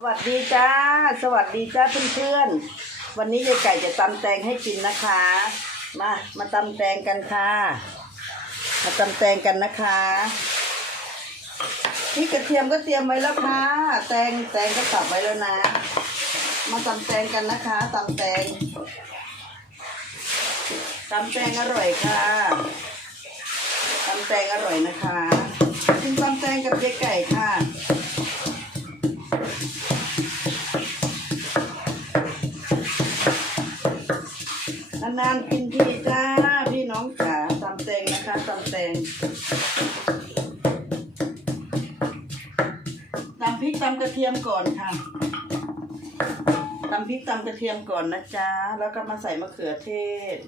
สวัสดีจ้า สวัสดีจ้าเพื่อนๆ วันนี้ยายไก่จะตำแตงให้กินนะคะ มา มาตำแตงกันค่ะ มาตำแตงกันนะคะนี่กระเทียมก็เตรียมไว้แล้วค่ะ แตงแตงก็สับไว้แล้วนะ มาตำแตงกันนะคะตำแตงตำแตงอร่อยค่ะตำแตงอร่อยนะคะกินตำแตงกับยายไก่ค่ะ นานๆกินทีจ้าพี่น้องจ๋าตำแตงนะคะตำแตำพริกตำกระเทียมก่อนค่ะตำพริกตำกระเทียมก่อนนะจ๊ะ แล้วก็มาใส่มะเขือเทศ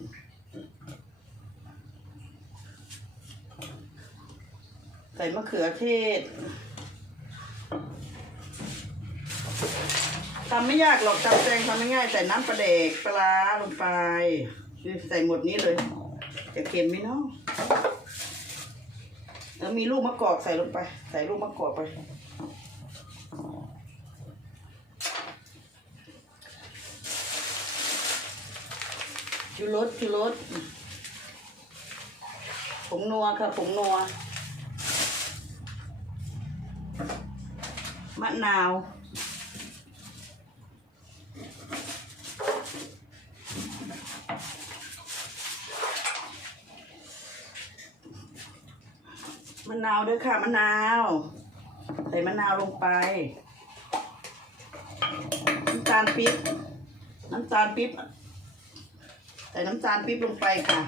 ใส่มะเขือเทศทำไม่ยากหรอกตำแตงทำไม่ง่ายใส่น้ำปลาเด็กปลาร้าลงไป ใส่หมดนี้เลย จะเค็มไหมเนาะ แล้วมีลูกมะกอกใส่ลงไป ใส่ลูกมะกอกไป ชูรสชูรสผงนัวค่ะผงนัว มะนาว มะนาวด้วยค่ะมะนาว ใส่มะนาวลงไป น้ำตาลปี๊บน้ำตาลปี๊บใส่น้ำตาลปี๊บลงไปค่ะ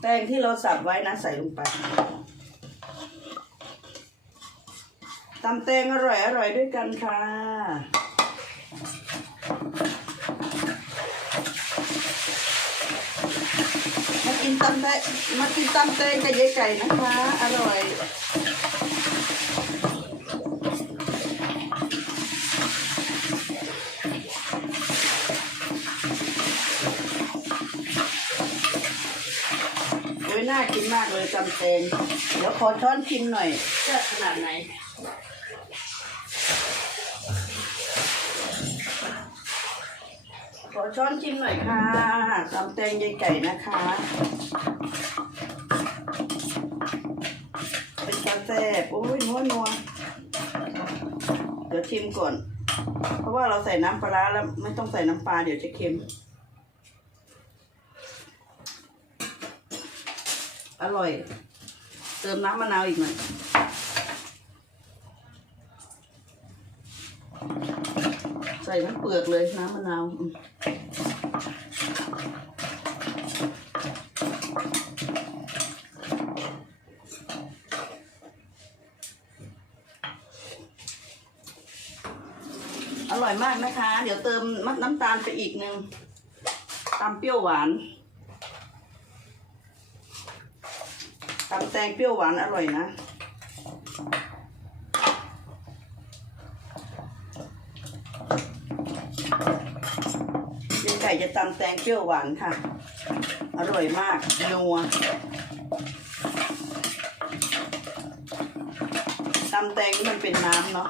แตงที่เราสับไว้นะใส่ลงไป ตำแตงอร่อยอร่อยด้วยกันค่ะ มากินตำแตงมากินตำแตงกับยายไก่นะคะ อร่อย น่ากินมากเลยตำแตงเดี๋ยวขอช้อนชิมหน่อยจะขนาดไหนขอช้อนชิมหน่อยค่ะตำแตงยายไก่นะคะเป็นกาแฟบโอ้ยนัวนัวเดี๋ยวชิมก่อน เพราะว่าเราใส่น้ำปลาแล้วไม่ต้องใส่น้ำปลาเดี๋ยวจะเค็ม ร่อย เติมน้ำมะนาวอีกหน่อยใส่ทั้งเปลือกเลยน้ำมะนาวอร่อยมากนะคะ เดี๋ยวเติมมัดน้ำตาลไปอีกหนึ่งตามเปรี้ยวหวาน ตำแตงเปรี้ยวหวานอร่อยนะยายไก่จะตำแตงเปรี้ยวหวานค่ะ อร่อยมาก นัวตำแตงนี่มันเป็นน้ำเนาะ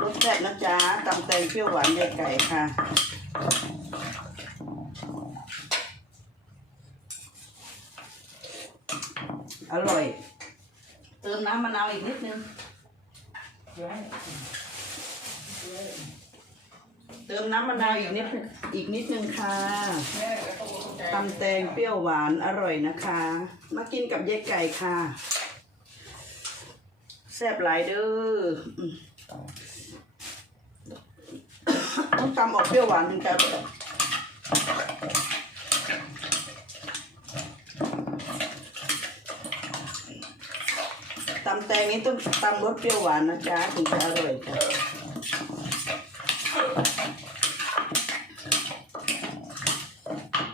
รสแซ่บนะจ๊ะตำแตงเปรี้ยวหวานยายไก่ค่ะ อร่อย เติมน้ำมะนาวอีกนิดนึง เติมน้ำมะนาวอีกนิดนึงอีกนิดนึงค่ะตำแตงเปรี้ยวหวานอร่อยนะคะ มากินกับยายไก่ค่ะ แซ่บหลายเด้ออืมต้องตำออกเปรี้ยวหวานถึงจะ ตำแตงนี้ต้องตำรสเปรี้ยวหวานนะจ๊ะถึงจะอร่อยจ้ะ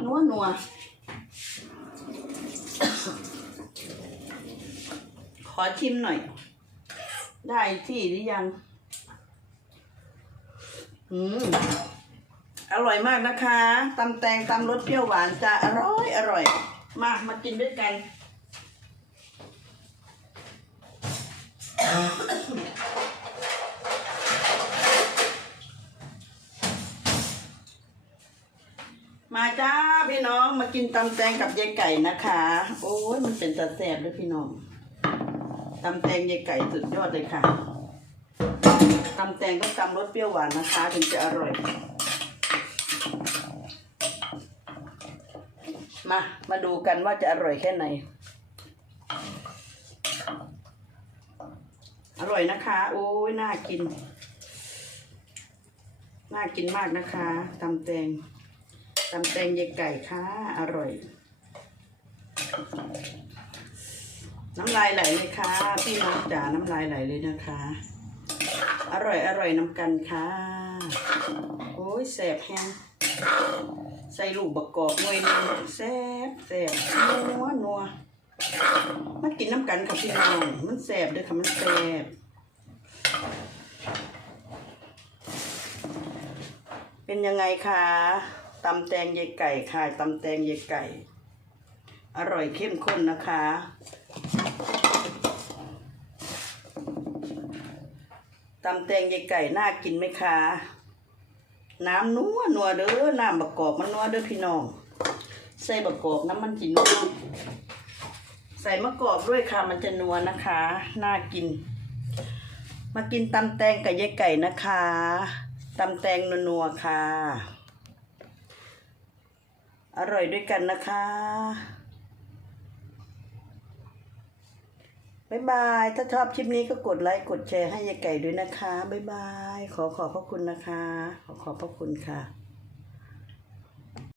นัวนัวขอชิมหน่อย ได้ที่หรือยัง อืม อร่อยมากนะคะตำแตงตำรสเปรี้ยวหวานจะอร่อยอร่อย มา มากินด้วยกัน มาจ้าพี่น้องมากินตำแตงกับยายไก่นะคะ โอ้ยมันเป็นตาแซ่บด้วยพี่น้องตำแตงยายไก่สุดยอดเลยค่ะตำแตงต้องตำรสเปรี้ยวหวานนะคะ ถึงจะอร่อย มามาดูกันว่าจะอร่อยแค่ไหน ร่อยนะคะ โอ้ยน่ากิน น่ากินมากนะคะตำแตงตำแตงยายไก่ค่ะอร่อย น้ำลายไหลเลยค่ะพี่น้องจ๋าน้ำลายไหลเลยนะคะ อร่อยอร่อยน้ำกันค่ะ โอ้ยแสบแฮงใส่ลูกบักกอกหน่วยนึงแซ่บแซ่บนัวนัวมากินน้ำกันค่ะพี่น้อง มันแซ่บด้วยค่ะ มันแซ่บ เป็นยังไงคะตำแตงยายไก่ค่ะตำแตงยายไก่ อร่อยเข้มข้นนะคะ ตำแตงยายไก่น่ากินไหมคะ น้ำนัวนัวเด้อน้ำบักกอกมันนัวเด้อพี่น้อง ใส่บักกอกน้ำมันจินัวใส่มะกอกด้วยค่ะมันจะนัวนะคะ น่ากิน มากินตำแตงกับยายไก่นะคะตำแตงนัวๆค่ะ อร่อยด้วยกันนะคะ บ๊ายบาย ถ้าชอบคลิปนี้ก็กดไลค์กดแชร์ให้ยายไก่ด้วยนะคะ บ๊ายบาย ขอขอบพระคุณนะคะ ขอขอบพระคุณค่ะ